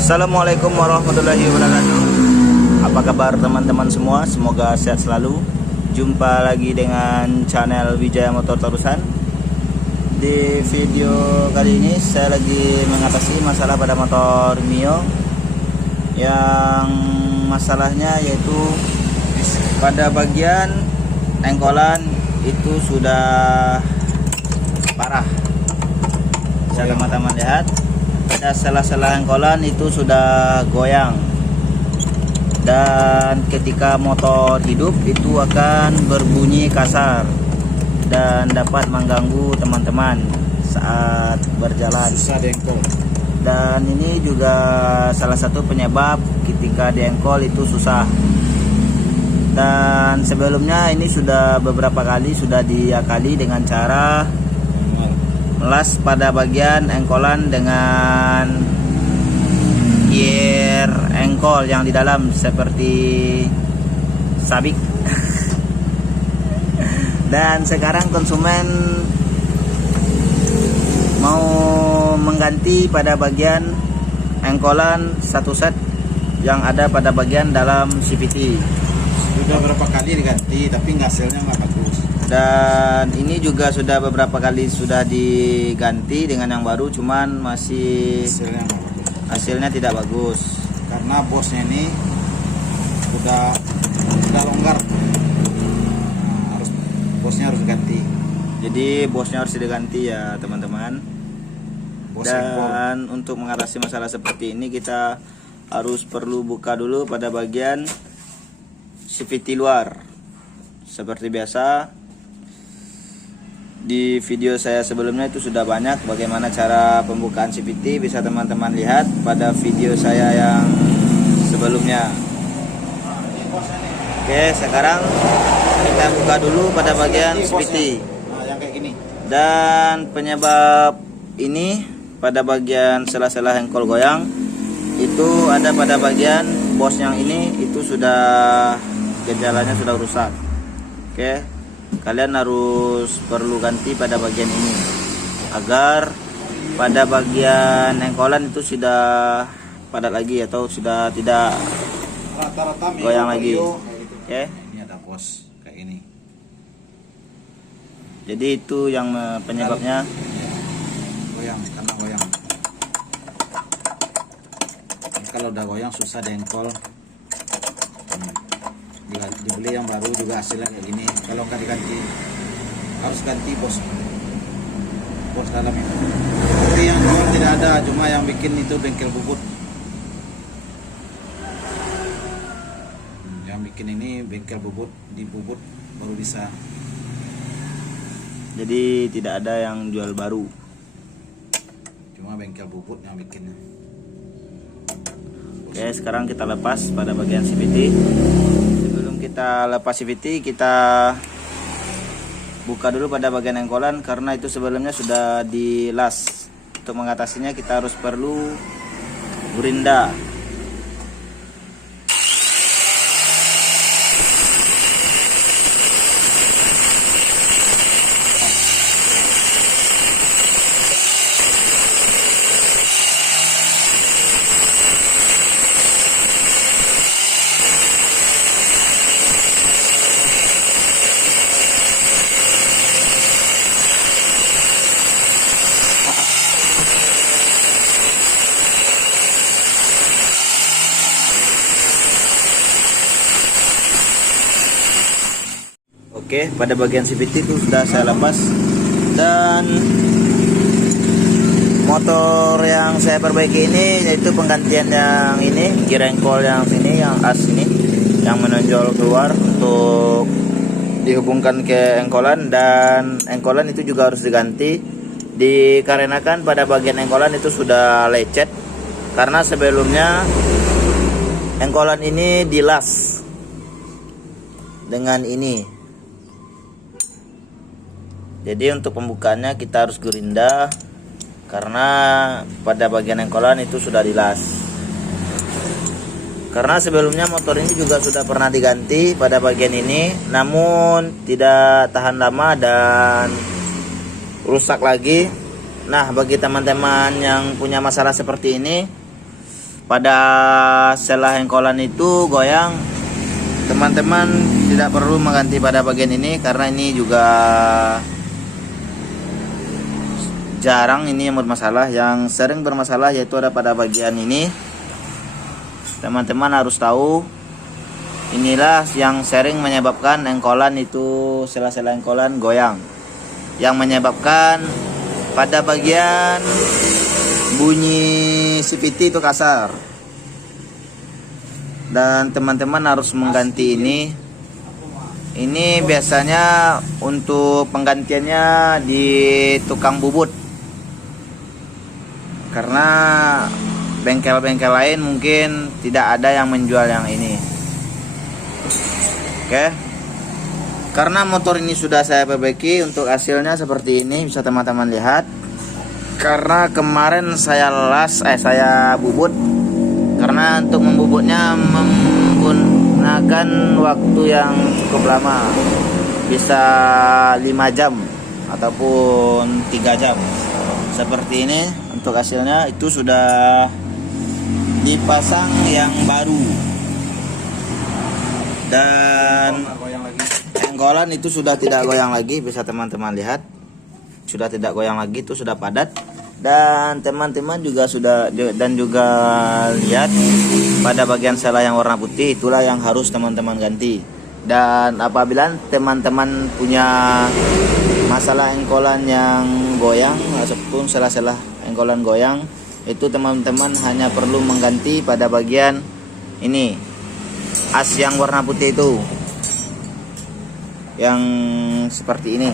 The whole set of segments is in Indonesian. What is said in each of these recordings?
Assalamualaikum warahmatullahi wabarakatuh. Apa kabar teman-teman semua? Semoga sehat selalu. Jumpa lagi dengan channel Wijaya Motor Tarusan. Di video kali ini saya lagi mengatasi masalah pada motor Mio, yang masalahnya yaitu pada bagian engkolan itu sudah parah. Bisa teman-teman lihat, pada sela-sela engkolan itu sudah goyang, dan ketika motor hidup itu akan berbunyi kasar dan dapat mengganggu teman-teman saat berjalan. Susah dengkol. Dan ini juga salah satu penyebab ketika diengkol itu susah. Dan sebelumnya ini sudah beberapa kali sudah diakali dengan cara melas pada bagian engkolan dengan gear engkol yang di dalam seperti sabik. Dan sekarang konsumen mau mengganti pada bagian engkolan satu set yang ada pada bagian dalam CVT. Sudah berapa kali diganti tapi hasilnya nggak bagus. Dan ini juga sudah beberapa kali sudah diganti dengan yang baru, cuman masih hasilnya tidak bagus. Karena bosnya ini sudah longgar. Nah, bosnya harus ganti. Jadi bosnya harus diganti ya teman-teman. Dan untuk mengatasi masalah seperti ini kita harus perlu buka dulu pada bagian CVT luar. Seperti biasa di video saya sebelumnya itu sudah banyak bagaimana cara pembukaan CVT, bisa teman-teman lihat pada video saya yang sebelumnya. Oke, sekarang kita buka dulu pada bagian CVT. Nah, yang kayak gini. Dan penyebab ini pada bagian sela-sela engkol goyang itu ada pada bagian bos yang ini, itu sudah gejalanya sudah rusak. Oke, kalian harus perlu ganti pada bagian ini agar pada bagian engkolan itu sudah padat lagi atau sudah tidak Rata-rata goyang lagi. gitu. Oke, Ini ada bos kayak ini. jadi itu yang penyebabnya. Goyang, karena goyang. Kalau udah goyang susah dengkol. Dibeli yang baru juga hasilnya kayak gini. Kalau nggak diganti harus ganti bos dalam itu. Tapi yang jual tidak ada, cuma yang bikin itu bengkel bubut. Yang bikin ini bengkel bubut, di bubut baru bisa. Jadi tidak ada yang jual baru. Cuma bengkel bubut yang bikinnya. Oke, sekarang kita lepas pada bagian CVT. Sebelum kita lepas CVT, kita buka dulu pada bagian engkolan karena itu sebelumnya sudah dilas. Untuk mengatasinya kita harus perlu gurinda. Oke, pada bagian CVT itu sudah saya lepas. Dan motor yang saya perbaiki ini yaitu penggantian yang ini, gear engkol yang sini, yang as ini, yang menonjol keluar untuk dihubungkan ke engkolan. Dan engkolan itu juga harus diganti, dikarenakan pada bagian engkolan itu sudah lecet karena sebelumnya engkolan ini dilas dengan ini. Jadi untuk pembukaannya kita harus gurinda karena pada bagian engkolan itu sudah dilas. Karena sebelumnya motor ini juga sudah pernah diganti pada bagian ini, namun tidak tahan lama dan rusak lagi. Nah, bagi teman-teman yang punya masalah seperti ini, pada selah engkolan itu goyang, teman-teman tidak perlu mengganti pada bagian ini karena ini juga jarang ini yang bermasalah. Yang sering bermasalah yaitu ada pada bagian ini. Teman-teman harus tahu, inilah yang sering menyebabkan engkolan itu, sela-sela engkolan goyang, yang menyebabkan pada bagian bunyi CVT itu kasar. Dan teman-teman harus mengganti ini. Ini biasanya untuk penggantiannya di tukang bubut, karena bengkel-bengkel lain mungkin tidak ada yang menjual yang ini. Oke, karena motor ini sudah saya perbaiki, untuk hasilnya seperti ini, bisa teman-teman lihat. Karena kemarin saya saya bubut, karena untuk membubutnya menggunakan waktu yang cukup lama, bisa 5 jam ataupun 3 jam seperti ini. Untuk hasilnya itu sudah dipasang yang baru, dan engkolan itu sudah tidak goyang lagi, bisa teman-teman lihat, sudah tidak goyang lagi, itu sudah padat. Dan teman-teman juga sudah lihat pada bagian sela yang warna putih, itulah yang harus teman-teman ganti. Dan apabila teman-teman punya masalah engkolan yang goyang ataupun sela-sela engkolan goyang, itu teman-teman hanya perlu mengganti pada bagian ini, as yang warna putih itu, yang seperti ini.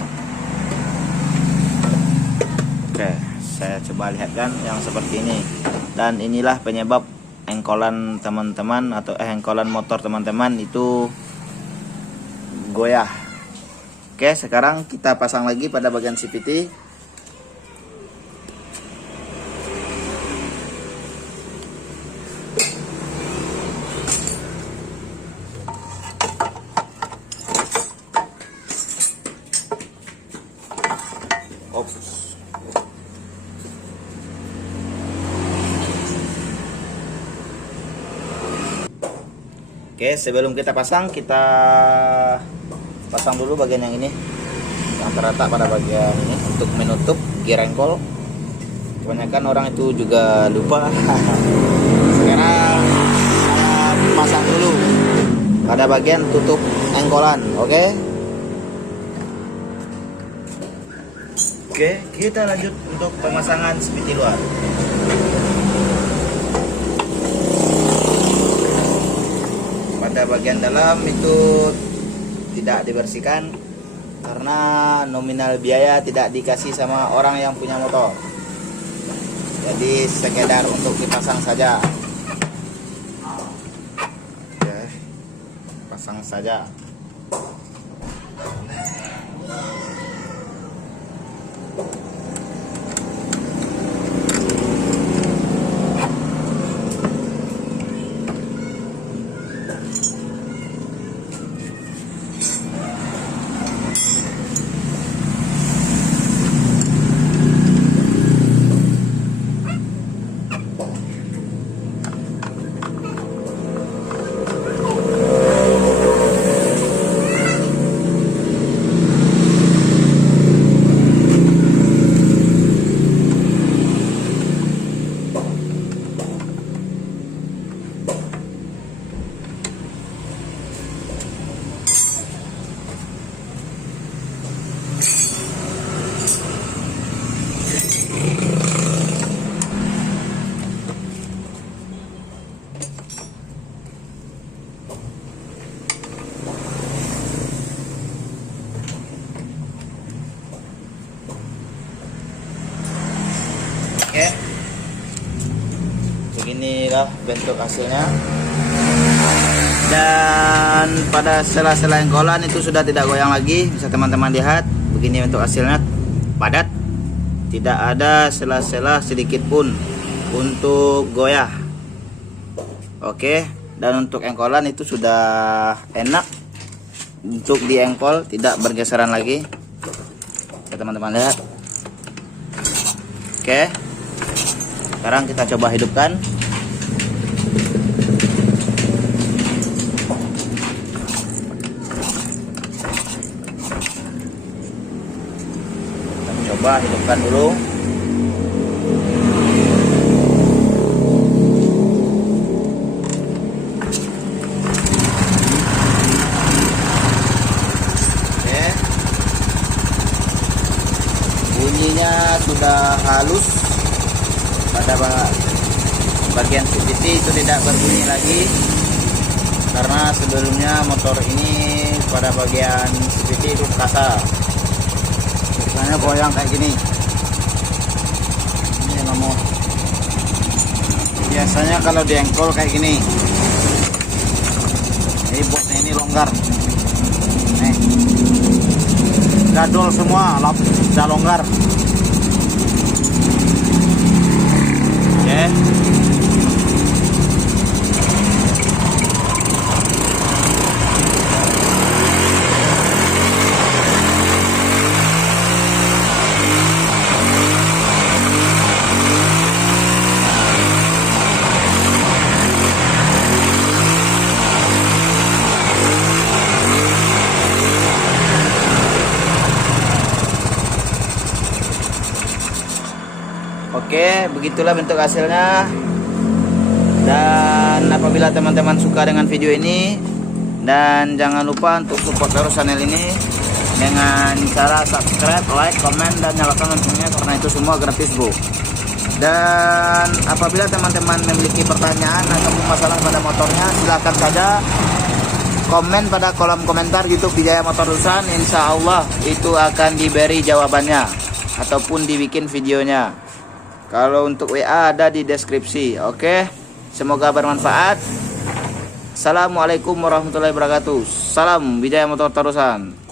Oke, saya coba lihatkan yang seperti ini. Dan inilah penyebab engkolan teman-teman atau engkolan motor teman-teman itu goyah. Oke, sekarang kita pasang lagi pada bagian CVT. Oke, sebelum kita pasang dulu bagian yang ini, yang terletak pada bagian ini untuk menutup gear engkol. Kebanyakan orang itu juga lupa. Sekarang pasang dulu pada bagian tutup engkolan. Oke, kita lanjut untuk pemasangan CVT luar. Pada bagian dalam itu tidak dibersihkan karena nominal biaya tidak dikasih sama orang yang punya motor, jadi sekedar untuk dipasang saja. Oke, pasang saja. Oke, beginilah bentuk hasilnya. Dan pada sela-sela engkolan itu sudah tidak goyang lagi, bisa teman-teman lihat. Begini bentuk hasilnya, padat, tidak ada sela-sela sedikit pun untuk goyah. Oke, dan untuk engkolan itu sudah enak untuk diengkol, tidak bergeseran lagi. Bisa teman-teman lihat. Oke, sekarang kita coba hidupkan. coba hidupkan dulu. Oke. Bunyinya sudah halus. Pada bagian CVT itu tidak berbunyi lagi, karena sebelumnya motor ini pada bagian CVT itu kasar. Biasanya goyang kayak gini. Ini nomor. Biasanya kalau diengkol kayak gini. Ini bosnya ini longgar. Nih. Gadol semua, sudah longgar. Oke. Oke, begitulah bentuk hasilnya. Dan apabila teman-teman suka dengan video ini, dan jangan lupa untuk support terus channel ini dengan cara subscribe, like, komen, dan nyalakan loncengnya, karena itu semua gratis, bro. Dan apabila teman-teman memiliki pertanyaan atau masalah pada motornya, silahkan saja komen pada kolom komentar YouTube Wijaya Motor Turusan. Insya Allah itu akan diberi jawabannya ataupun dibikin videonya. Kalau untuk WA ada di deskripsi. Oke, semoga bermanfaat. Assalamualaikum warahmatullahi wabarakatuh. Salam Wijaya Motor Turusan.